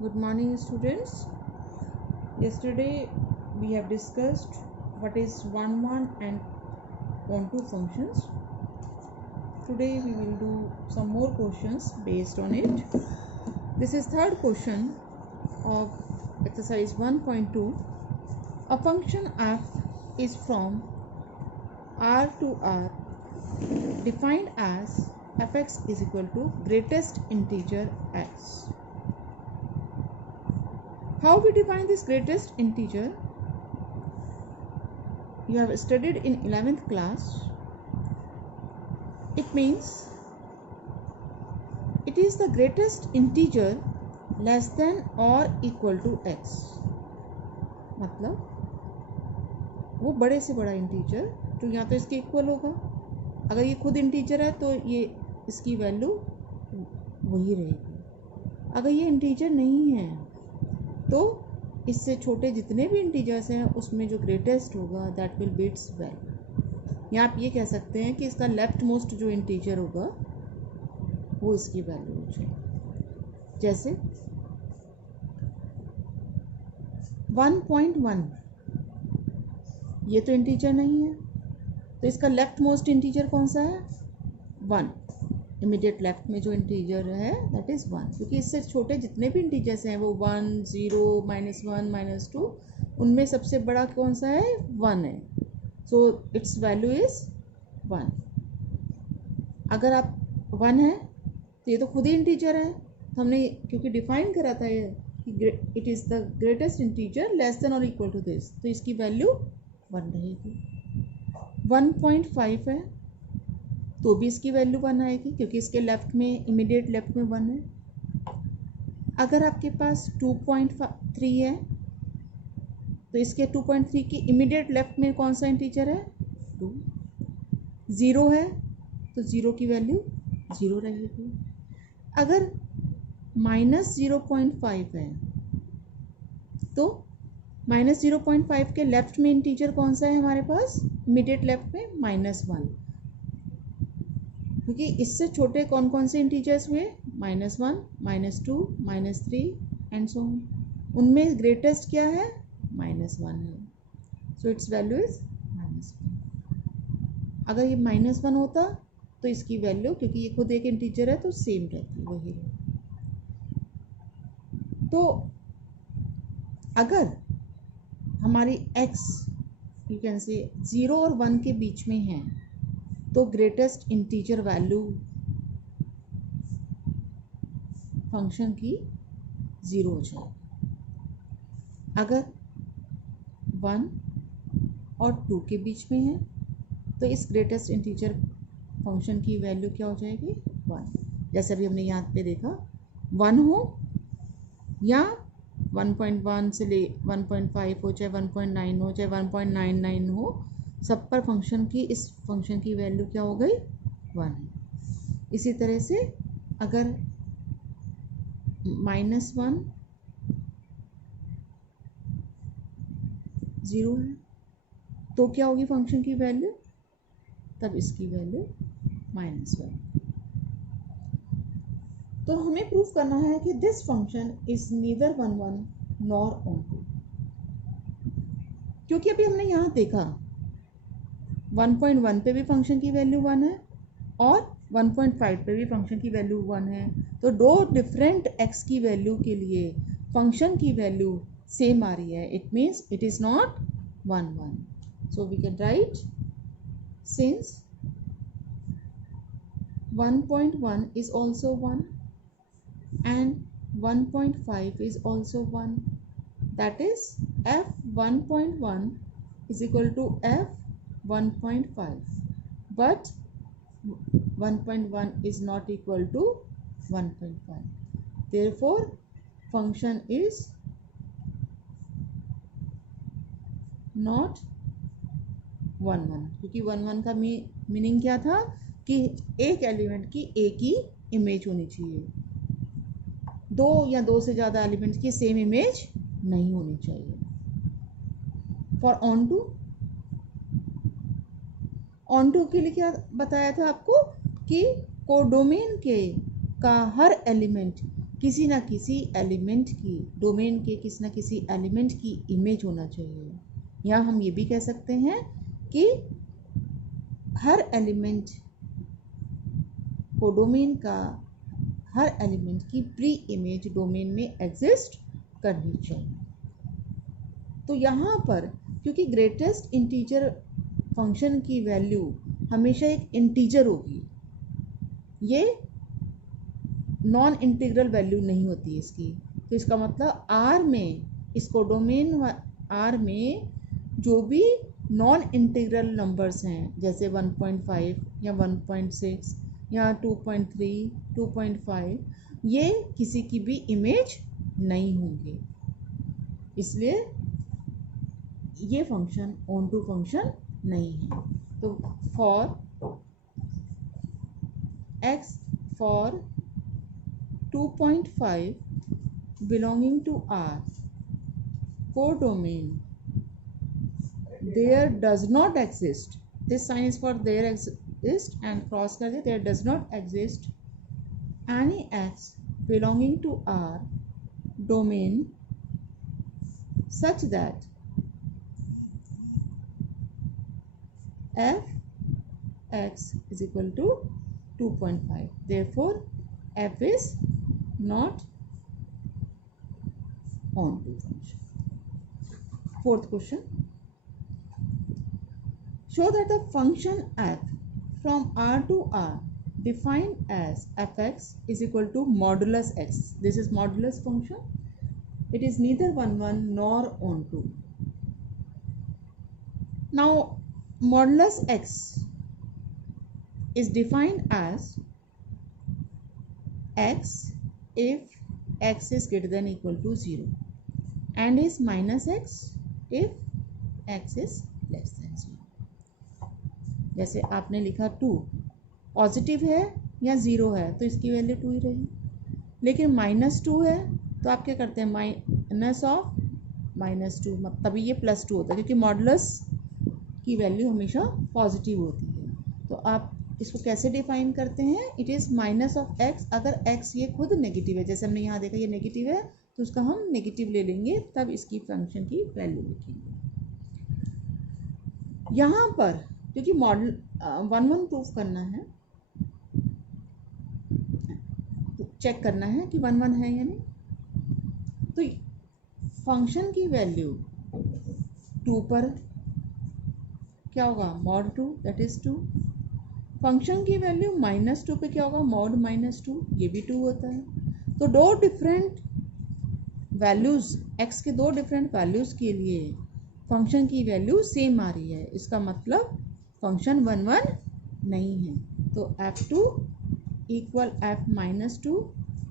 Good morning, students. Yesterday we have discussed what is one and on2 functions. Today we will do some more questions based on it. This is third question of exercise 1.2. A function f is from R to R defined as fx is equal to greatest integer x. How we define this greatest integer? You have studied in 11th class. It means it is the greatest integer less than or equal to x. मतलब वो बड़े से बड़ा integer जो या तो इसके equal होगा, अगर ये खुद इंटीजर है तो ये इसकी वैल्यू वही रहेगी। अगर ये इंटीजर नहीं है तो इससे छोटे जितने भी इंटीजर्स हैं उसमें जो ग्रेटेस्ट होगा that will be it's value. या आप ये कह सकते हैं कि इसका लेफ्ट मोस्ट जो इंटीजर होगा वो इसकी वैल्यू हो जाए। जैसे 1.1 ये तो इंटीजर नहीं है तो इसका लेफ्ट मोस्ट इंटीजर कौन सा है? 1। इमीडिएट लेफ्ट में जो इंटीजर है दैट इज़ 1, क्योंकि इससे छोटे जितने भी इंटीजर्स हैं वो 1, 0, -1, -2 उनमें सबसे बड़ा कौन सा है? 1 है। So it's value is 1। अगर आप 1 है तो ये तो खुद ही इंटीजर है, तो हमने क्योंकि डिफाइन करा था ये it is the greatest integer less than और इक्वल टू दिस, तो इसकी वैल्यू 1 रहेगी। 1.5 है तो भी इसकी वैल्यू 1 आएगी क्योंकि इसके लेफ्ट में इमीडिएट लेफ्ट में 1 है। अगर आपके पास 2.3 है तो इसके 2.3 की इमीडिएट लेफ्ट में कौन सा इंटीजर है? 2। 0 है तो 0 की वैल्यू 0 रहेगी। अगर -0.5 है तो -0.5 के लेफ्ट में इंटीजर कौन सा है हमारे पास? इमीडिएट लेफ्ट में -1, क्योंकि इससे छोटे कौन कौन से इंटीजर्स हुए? -1, -2, -3 एंड सो ऑन। उनमें ग्रेटेस्ट क्या है? -1 है, सो इट्स वैल्यू इज -1। अगर ये -1 होता तो इसकी वैल्यू, क्योंकि ये खुद एक इंटीजर है तो सेम रहती, वही रहती। तो अगर हमारी x यू कैन से 0 और 1 के बीच में है तो ग्रेटेस्ट इंटीजर वैल्यू फंक्शन की 0 हो जाएगी। अगर 1 और 2 के बीच में है तो इस ग्रेटेस्ट इंटीजर फंक्शन की वैल्यू क्या हो जाएगी? 1। जैसे अभी हमने यहाँ पे देखा 1 हो या 1.1 से ले 1.5 हो, चाहे 1.9 हो, चाहे 1.99 हो, सब पर फंक्शन की इस फंक्शन की वैल्यू क्या हो गई? 1 है। इसी तरह से अगर -1 0 है तो क्या होगी फंक्शन की वैल्यू? तब इसकी वैल्यू -1। तो हमें प्रूफ करना है कि this function is neither 1 nor on2, क्योंकि अभी हमने यहाँ देखा 1.1 पे भी फंक्शन की वैल्यू 1 है और 1.5 पे भी फंक्शन की वैल्यू 1 है। तो दो डिफरेंट x की वैल्यू के लिए फंक्शन की वैल्यू सेम आ रही है। It means it is not 1, 1। So we can write since 1.1 is also 1 and 1.5 is also 1, that is f 1.1 is equal to f 1.5, but 1.1 is not equal to 1.5, therefore function is not 1, 1, क्योंकि 1, 1 का meaning क्या था कि एक element की एक ही image होनी चाहिए, दो या दो से ज़्यादा एलिमेंट्स की सेम इमेज नहीं होनी चाहिए। फॉर ऑन टू के लिए क्या बताया था आपको कि कोडोमेन के का हर एलिमेंट किसी ना किसी एलिमेंट की, डोमेन के किसी ना किसी एलिमेंट की इमेज होना चाहिए। या हम ये भी कह सकते हैं कि हर एलिमेंट को, डोमेन का हर एलिमेंट की प्री इमेज डोमेन में एग्जिस्ट करनी चाहिए। तो यहाँ पर क्योंकि ग्रेटेस्ट इंटीजर फंक्शन की वैल्यू हमेशा एक इंटीजर होगी, ये नॉन इंटीग्रल वैल्यू नहीं होती इसकी, तो इसका मतलब आर में, इसको डोमेन आर में जो भी नॉन इंटीग्रल नंबर्स हैं जैसे 1.5 या 1.6 या 2.3, 2.5, ये किसी की भी इमेज नहीं होंगे, इसलिए ये फंक्शन ऑन टू फंक्शन नहीं है। तो for x for 2.5 belonging to R codomain, there does not exist, this sign is for there exist and cross कर दे, there does not exist any x belonging to R domain such that f x is equal to 2.5, therefore f is not onto function. Fourth question, show that the function f from R to R defined as fx is equal to modulus x. This is modulus function, it is neither 1 nor onto. Now modulus x is defined as x if x is greater than or equal to 0 and is minus x if x is less than 0. जैसे आपने लिखा 2 positive है या 0 है तो इसकी value 2 ही रहेगी, लेकिन -2 है तो आप क्या करते हैं, माइनस ऑफ -2, तभी ये +2 होता है क्योंकि मॉडुलस की वैल्यू हमेशा पॉजिटिव होती है। तो आप इसको कैसे डिफाइन करते हैं, it is minus of x, अगर एक्स ये खुद नेगेटिव है, जैसे हमने यहाँ देखा ये नेगेटिव है तो उसका हम नेगेटिव ले लेंगे, तब इसकी फंक्शन की वैल्यू लिखेंगे। यहाँ पर क्योंकि मॉडल 1 प्रूफ करना है तो चेक करना है कि 1 है या नहीं, तो फंक्शन की वैल्यू 2 पर क्या होगा, mod 2 दैट इज 2, फंक्शन की वैल्यू -2 पे क्या होगा, mod -2, ये भी 2 होता है। तो दो डिफरेंट वैल्यूज़, x के दो डिफरेंट वैल्यूज़ के लिए फंक्शन की वैल्यू सेम आ रही है, इसका मतलब फंक्शन 1 नहीं है। तो f2 equal f -2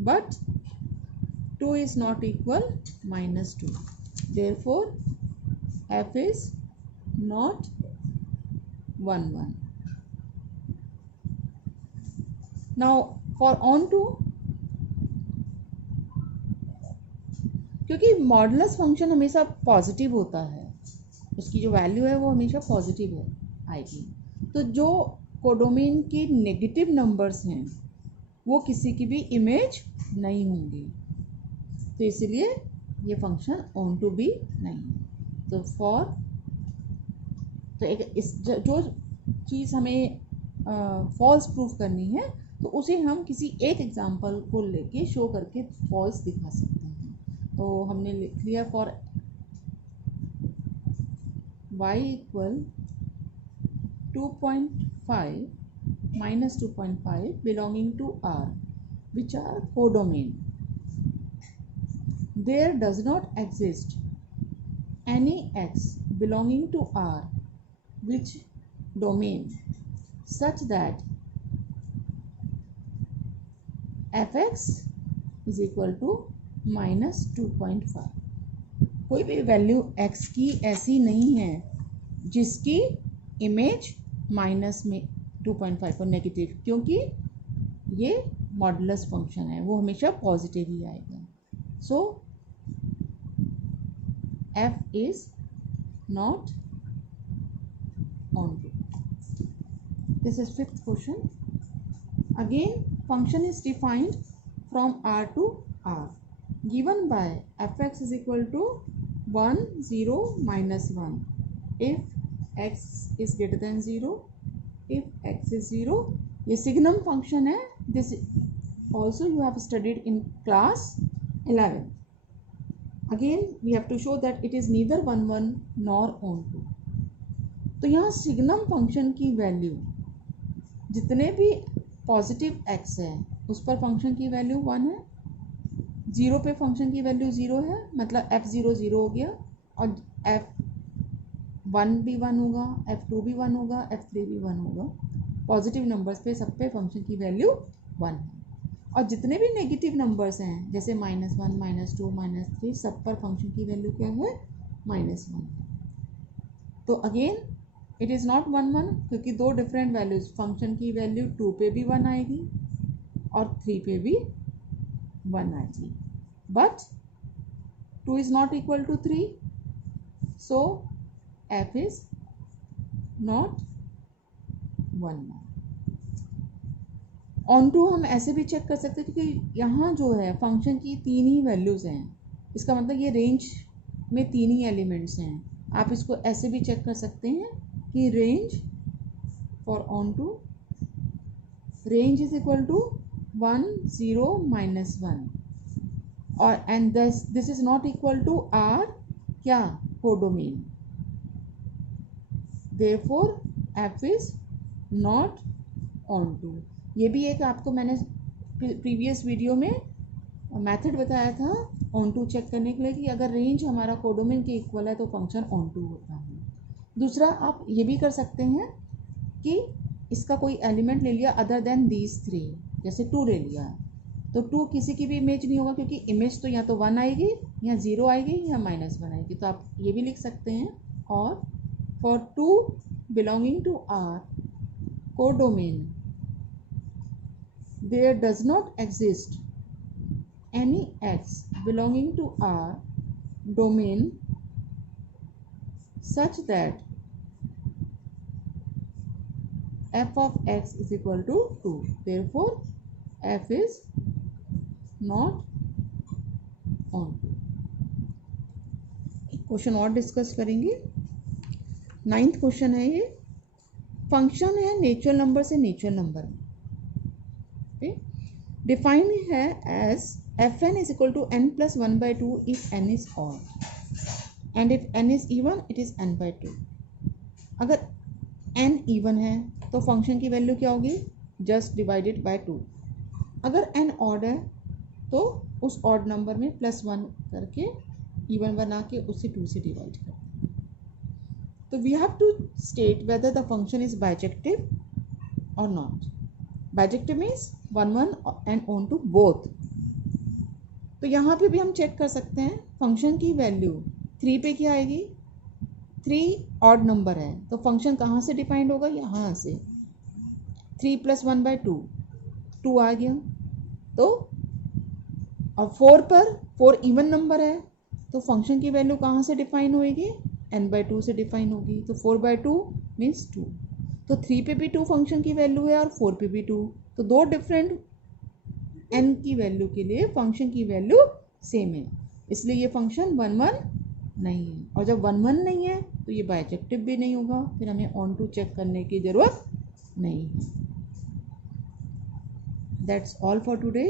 but 2 is not equal -2, therefore f is not 1. Now for onto, क्योंकि मॉडुलस फंक्शन हमेशा पॉजिटिव होता है, उसकी जो वैल्यू है वो हमेशा पॉजिटिव है आएगी, तो जो कोडोमेन के नेगेटिव नंबर्स हैं वो किसी की भी इमेज नहीं होंगी, तो इसलिए ये फंक्शन ऑन टू भी नहीं है। तो फॉर, तो एक इस जो चीज़ हमें फॉल्स प्रूफ करनी है तो उसे हम किसी एक एग्जांपल को लेके शो करके फॉल्स दिखा सकते हैं। तो हमने लिख लिया for y equal 2.5 minus 2.5 belonging to R which are codomain, there does not exist any x belonging to R which domain such that fx is equal to -2.5, कोई भी वैल्यू x की ऐसी नहीं है जिसकी इमेज माइनस में 2.5 पर negative, क्योंकि ये मॉडुलस फंक्शन है वो हमेशा पॉजिटिव ही आएगा। So f is not onto. This is 5th question. Again function is defined from R to r given by fx is equal to 1 0 minus 1 if x is greater than 0 if x is 0. ये signum function है. This also you have studied in class 11. Again we have to show that it is neither 1 1 nor onto. तो यहाँ signum function की value जितने भी positive x है उस पर फंक्शन की वैल्यू 1 है. 0 पे फंक्शन की वैल्यू 0 है, मतलब f0 0 हो गया और f1 भी 1 होगा, f2 भी 1 होगा, f3 भी 1 होगा. पॉजिटिव नंबर्स पे सब पे फंक्शन की वैल्यू 1 है. और जितने भी नेगेटिव नंबर्स हैं जैसे -1 -2 -3 सब पर फंक्शन की वैल्यू क्या है? -1. तो अगेन इट इज़ नॉट 1 1 क्योंकि दो डिफरेंट वैल्यूज. फंक्शन की वैल्यू 2 पे भी 1 आएगी और 3 पे भी 1 आएगी. But 2 is not equal to 3, so f is not 1 1. Onto हम ऐसे भी चेक कर सकते हैं क्योंकि यहाँ जो है फंक्शन की 3 ही वैल्यूज़ हैं. इसका मतलब ये रेंज में 3 ही एलिमेंट्स हैं. आप इसको ऐसे भी चेक कर सकते हैं कि range for onto range is equal to 1 0 -1 और and this is not equal to R क्या? Codomain. Therefore F is not onto. ये भी एक आपको मैंने प्रीवियस वीडियो में मेथड बताया था ऑन टू चेक करने के लिए कि अगर रेंज हमारा कोडोमेन के इक्वल है तो फंक्शन ऑन टू होता है. दूसरा आप ये भी कर सकते हैं कि इसका कोई एलिमेंट ले लिया अदर देन दीज 3, जैसे 2 ले लिया तो 2 किसी की भी इमेज नहीं होगा क्योंकि इमेज तो या तो 1 आएगी या 0 आएगी या -1 आएगी. तो आप ये भी लिख सकते हैं. और for 2 belonging to R codomain there does not exist any x belonging to R domain such that f of x is equal to 2. Therefore f is not on to. Question और डिस्कस करेंगे. 9th question है ये. Function है natural number से natural number में. Define है as fn is equal to n plus 1 by 2 if n is odd and if n is even it is n by 2. अगर n even है तो function की वैल्यू क्या होगी? Just divided by 2. अगर n odd है तो उस ऑड नंबर में +1 करके इवन बना के उसे 2 से डिवाइड करते हैं. तो we have to state whether the function is bijective और नॉट. Bijective means 1 1 and onto both. तो यहाँ पे भी हम चेक कर सकते हैं फंक्शन की वैल्यू 3 पे क्या आएगी? 3 ऑड नंबर है तो फंक्शन कहाँ से डिफाइंड होगा? यहाँ से. 3 + 1 by 2 2 आ गया. तो अब 4 पर 4 इवन नंबर है तो फंक्शन की वैल्यू कहाँ से डिफाइन होएगी? n by 2 से डिफाइन होगी. तो 4 by 2 मीन्स 2. तो 3 पे भी 2 फंक्शन की वैल्यू है और 4 पे भी 2. तो दो डिफरेंट n की वैल्यू के लिए फंक्शन की वैल्यू सेम है, इसलिए ये फंक्शन 1 1 नहीं है. और जब 1 1 नहीं है तो ये बाइजेक्टिव भी नहीं होगा. फिर हमें ऑन टू चेक करने की ज़रूरत नहीं है. That's all for today.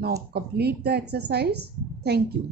Now complete the exercise. Thank you.